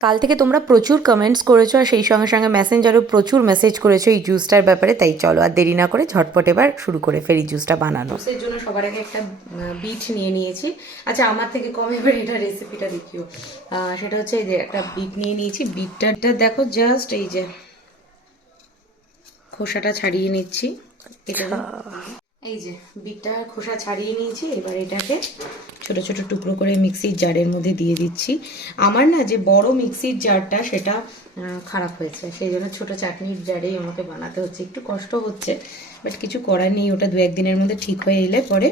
কাল থেকে তোমরা প্রচুর কমেন্টস করেছ আর সেই সঙ্গে সঙ্গে মেসেঞ্জারও প্রচুর মেসেজ করেছ এই জুসটার ব্যাপারে। তাই চলো আর দেরি না করে ঝটপট এবার শুরু করে ফেরি জুসটা বানানো। জুসের জন্য সবার আগে একটা বিট নিয়ে নিয়েছি। আচ্ছা আমার থেকে কম এবার এটা রেসিপিটা দেখিও। সেটা হচ্ছে এই যে একটা বিট নিয়ে নিয়েছি। বিটটা দেখো জাস্ট এই যে খোসাটা ছাড়িয়ে নিচ্ছি। এটা এই যে, বিটটা খোসা ছাড়িয়ে নিয়েছি, এবার এটাকে ছোট ছোট টুকরো করে মিক্সির জারের মধ্যে দিয়ে দিচ্ছি। আমার না যে বড় মিক্সির জারটা, সেটা খারাপ হয়েছে। সেই জন্য ছোটো চাটনির জারেই আমাকে বানাতে হচ্ছে। একটু কষ্ট হচ্ছে, বাট কিছু করার নেই। ওটা দু একদিনের মধ্যে ঠিক হয়ে এলে পরে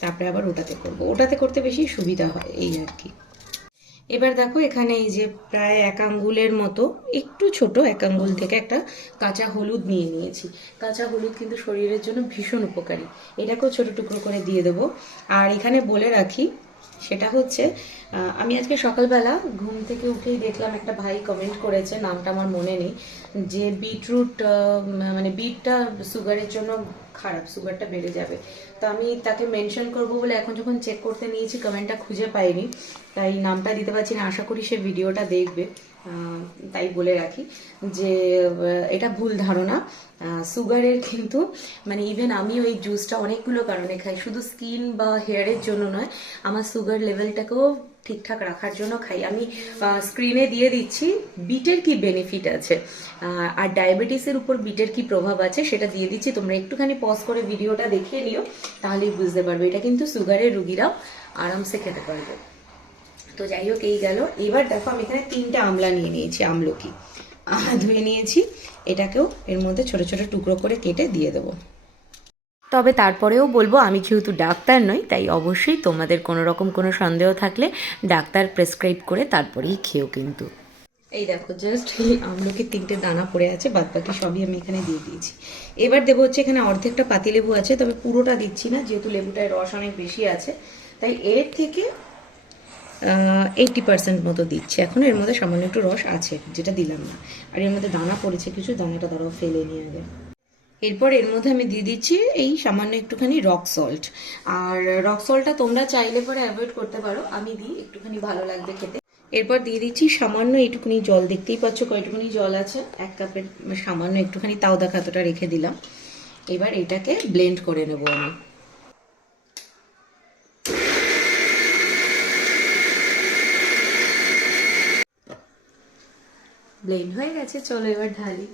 তারপরে আবার ওটাতে করব। ওটাতে করতে বেশি সুবিধা হয়, এই আর কি। এবার দেখো এখানে এই যে প্রায় এক আঙ্গুলের মতো, একটু ছোট এক আঙ্গুল থেকে একটা কাঁচা হলুদ নিয়ে নিয়েছি। কাঁচা হলুদ কিন্তু শরীরের জন্য ভীষণ উপকারী। এটাকেও ছোট টুকরো করে দিয়ে দেবো। আর এখানে বলে রাখি, সেটা হচ্ছে আমি আজকে সকালবেলা ঘুম থেকে উঠেই দেখলাম একটা ভাই কমেন্ট করেছে, নামটা আমার মনে নেই, যে বিটরুট মানে বিটটা সুগারের জন্য খারাপ, সুগারটা বেড়ে যাবে। তো আমি তাকে মেনশন করব বলে এখন যখন চেক করতে নিয়েছি কমেন্টটা খুঁজে পাইনি। তাই নামটা দিতে পারছি না, আশা করি সে ভিডিওটা দেখবে। তাই বলে রাখি যে এটা ভুল ধারণা। সুগারের কিন্তু মানে ইভেন আমি ওই জুসটা অনেকগুলো কারণে খাই। শুধু স্কিন বা হেয়ারের জন্য নয়, আমার সুগার লেভেলটাকেও ঠিকঠাক রাখার জন্য খাই। আমি স্ক্রিনে দিয়ে দিচ্ছি, বিটের কি বেনিফিট আছে? আর ডায়াবেটিসের উপর বিটের কি প্রভাব আছে সেটা দিয়ে দিচ্ছি। তোমরা একটুখানি পজ করে ভিডিওটা দেখিয়ে নিও, তাহলেই বুঝতে পারবে। এটা কিন্তু সুগারের রুগীরাও আরামসে খেতে পারবে। তো যাই হোক, এই গেল। এবার দেখো, আমি এখানে তিনটে আমলা নিয়ে নিয়েছি, আমলকি। ধুয়ে নিয়েছি। এটাকেও এর মধ্যে ছোট ছোট টুকরো করে কেটে দিয়ে দেবো। তবে তারপরেও বলব, আমি যেহেতু ডাক্তার নই, তাই অবশ্যই তোমাদের কোনো রকম কোনো সন্দেহ থাকলে ডাক্তার প্রেসক্রাইব করে তারপরেই খেও কিন্তু। এই দেখো, জাস্ট এই আমলকির তিনটে দানা পড়ে আছে বাদ বাকি সবই আমি এখানে দিয়ে দিয়েছি। এবার দেবো হচ্ছে এখানে অর্ধেকটা পাতিলেবু আছে, তবে পুরোটা দিচ্ছি না, যেহেতু লেবুটায় রস অনেক বেশি আছে। তাই এর থেকে এইটি পার্সেন্ট মতো দিচ্ছি। এখন এর মধ্যে সামান্য একটু রস আছে, যেটা দিলাম না। আর এর মধ্যে দানা পড়েছে, কিছু দানাটা দাঁড়াও ফেলে নিয়ে আগে। এরপর এর মধ্যে আমি দিয়ে দিচ্ছি এই সামান্য একটুখানি রক সল্ট আর রক সল্টটা তোমরা চাইলে পরে অ্যাভয়েড করতে পারো। আমি দিই, একটুখানি ভালো লাগবে খেতে। এরপর দিয়ে দিচ্ছি সামান্য এইটুকুনি জল। দেখতেই পাচ্ছ কয়টুকুনি জল আছে। এক কাপের সামান্য একটুখানি তাওদা দেখাতোটা রেখে দিলাম। এবার এটাকে ব্লেন্ড করে নেব আমি। ব্লেন্ড হয়ে গেছে, চলো এবার ঢালি।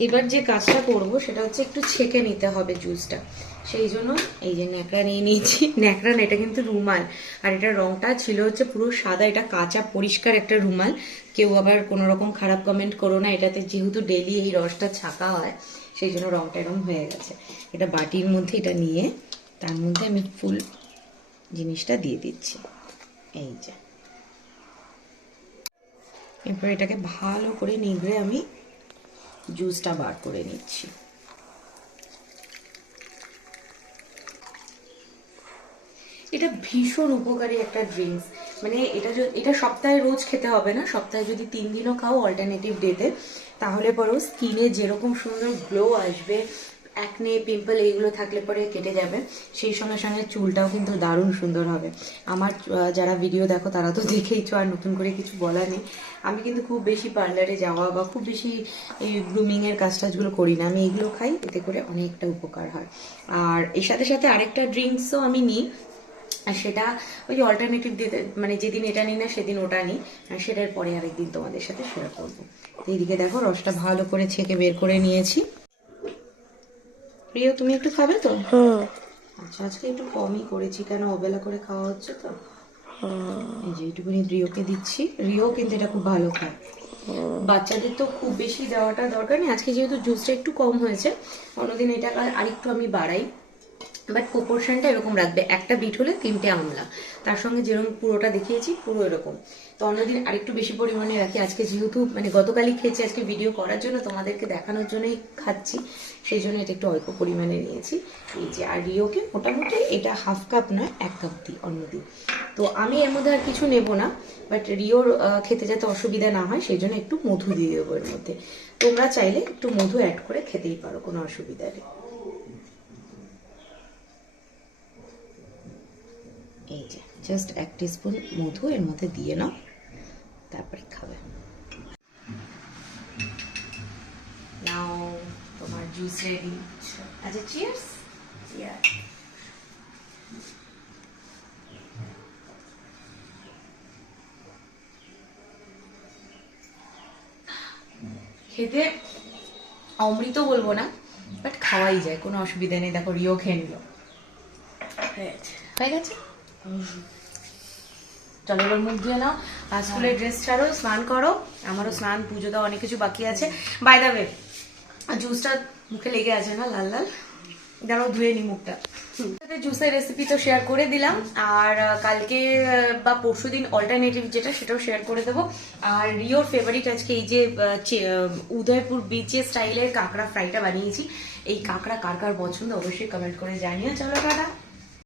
এবার যে কাজটা করব, সেটা হচ্ছে একটু ছেঁকে নিতে হবে জুসটা সেই জন্য এই যে ন্যাকড়া নিয়ে নিয়েছি। ন্যাকড়া না, এটা কিন্তু রুমাল। আর এটা রংটা ছিল হচ্ছে পুরো সাদা, এটা কাঁচা, পরিষ্কার একটা রুমাল। কেউ আবার কোনো রকম খারাপ কমেন্ট করো না, এটাতে যেহেতু ডেলি এই রসটা ছাকা হয়, সেই জন্য রংটা এরকম হয়ে গেছে। এটা বাটির মধ্যে এটা নিয়ে, তার মধ্যে আমি ফুল জিনিসটা দিয়ে দিচ্ছি। এই যে। এরপর এটাকে ভালো করে নিগড়ে আমি জুসটা বার করে নিচ্ছি। এটা ভীষণ উপকারী একটা ড্রিঙ্কস মানে এটা এটা সপ্তাহে রোজ খেতে হবে না, সপ্তাহে যদি তিন দিনও খাও অল্টারনেটিভ ডেতে তাহলে পরেও স্কিনে যেরকম সুন্দর গ্লো আসবে অ্যাকনে পিম্পল এইগুলো থাকলে পরে কেটে যাবে। সেই সঙ্গে সঙ্গে চুলটাও কিন্তু দারুণ সুন্দর হবে। আমার যারা ভিডিও দেখো তারা তো দেখেইছো, আর নতুন করে কিছু বলার নেই। আমি কিন্তু খুব বেশি পার্লারে যাওয়া বা খুব বেশি এই গ্রুমিংয়ের কাজ টাজগুলো করি না। আমি এগুলো খাই, এতে করে অনেকটা উপকার হয়। আর এর সাথে সাথে আরেকটা ড্রিঙ্কসও আমি নিই। আর সেটা ওই অল্টারনেটিভ দিতে মানে যেদিন এটা নিই না সেদিন ওটা নিই। আর সেটার পরে আরেকদিন তোমাদের সাথে শেয়ার করব। এইদিকে দেখো রসটা ভালো করে ছেঁকে বের করে নিয়েছি। প্রিয় তুমি একটু খাবে তো? আচ্ছা আজকে একটু কমই করেছি। কেন অবেলা করে খাওয়া হচ্ছে তো? এই যে এইটুকুনি রিওকে দিচ্ছি। রিও কিন্তু এটা খুব ভালো খায়। বাচ্চাদের তো খুব বেশি দেওয়াটা দরকার নেই। আজকে যেহেতু জুসটা একটু কম হয়েছে অন্যদিন এটা আরেকটু আমি বাড়াই। বাট প্রপোর্শনটা এরকম রাখবে। একটা বিট হলে তিনটে আমলা। তার সঙ্গে যেরকম পুরোটা দেখিয়েছি, পুরো এরকম। তো অন্যদিন আরেকটু বেশি পরিমাণে রাখি। আজকে যেহেতু মানে গতকালই খেয়েছি, আজকে ভিডিও করার জন্য তোমাদেরকে দেখানোর জন্যই খাচ্ছি। সেই জন্য এটা একটু অল্প পরিমাণে নিয়েছি। এই যে, আর রিওকে মোটামুটি এটা হাফ কাপ নয়, এক কাপ দিই অন্যদিন। তো আমি এর মধ্যে আর কিছু নেব না বাট রিওর খেতে যাতে অসুবিধা না হয়, সেই জন্য একটু মধু দিয়ে দেবো এর মধ্যে। তোমরা চাইলে একটু মধু অ্যাড করে খেতেই পারো, কোনো অসুবিধা নেই। এই যে জাস্ট এক স্পুন মধু এর মধ্যে দিয়ে নাও, তারপরে খাবে। নাও, তোমার জুস রেডি আচ্ছা চিয়ার্স খেতে অমৃত বলব না বাট খাওয়াই যায়, কোনো অসুবিধা নেই। দেখো, রিও খেয়ে নিল। হয়ে গেছে? চলো এবার মুখ ধুয়ে নাও। আর স্কুলের ড্রেস ছাড়ো স্নান করো। আমারও স্নান পুজো দেওয়া অনেক কিছু বাকি আছে। বাই দা ওয়ে জুসটা মুখে লেগে আছে না লাল লাল? দাঁড়াও ধুয়ে নি মুখটা। জুসের রেসিপি তো শেয়ার করে দিলাম। আর কালকে বা পরশু দিন অল্টারনেটিভ যেটা সেটাও শেয়ার করে দেবো। আর রিওর ফেভারিট আজকে এই যে উদয়পুর বিচে স্টাইলের কাঁকড়া ফ্রাইটা বানিয়েছি। এই কাঁকড়া কার কার পছন্দ অবশ্যই কমেন্ট করে জানিও। চলো টাটা।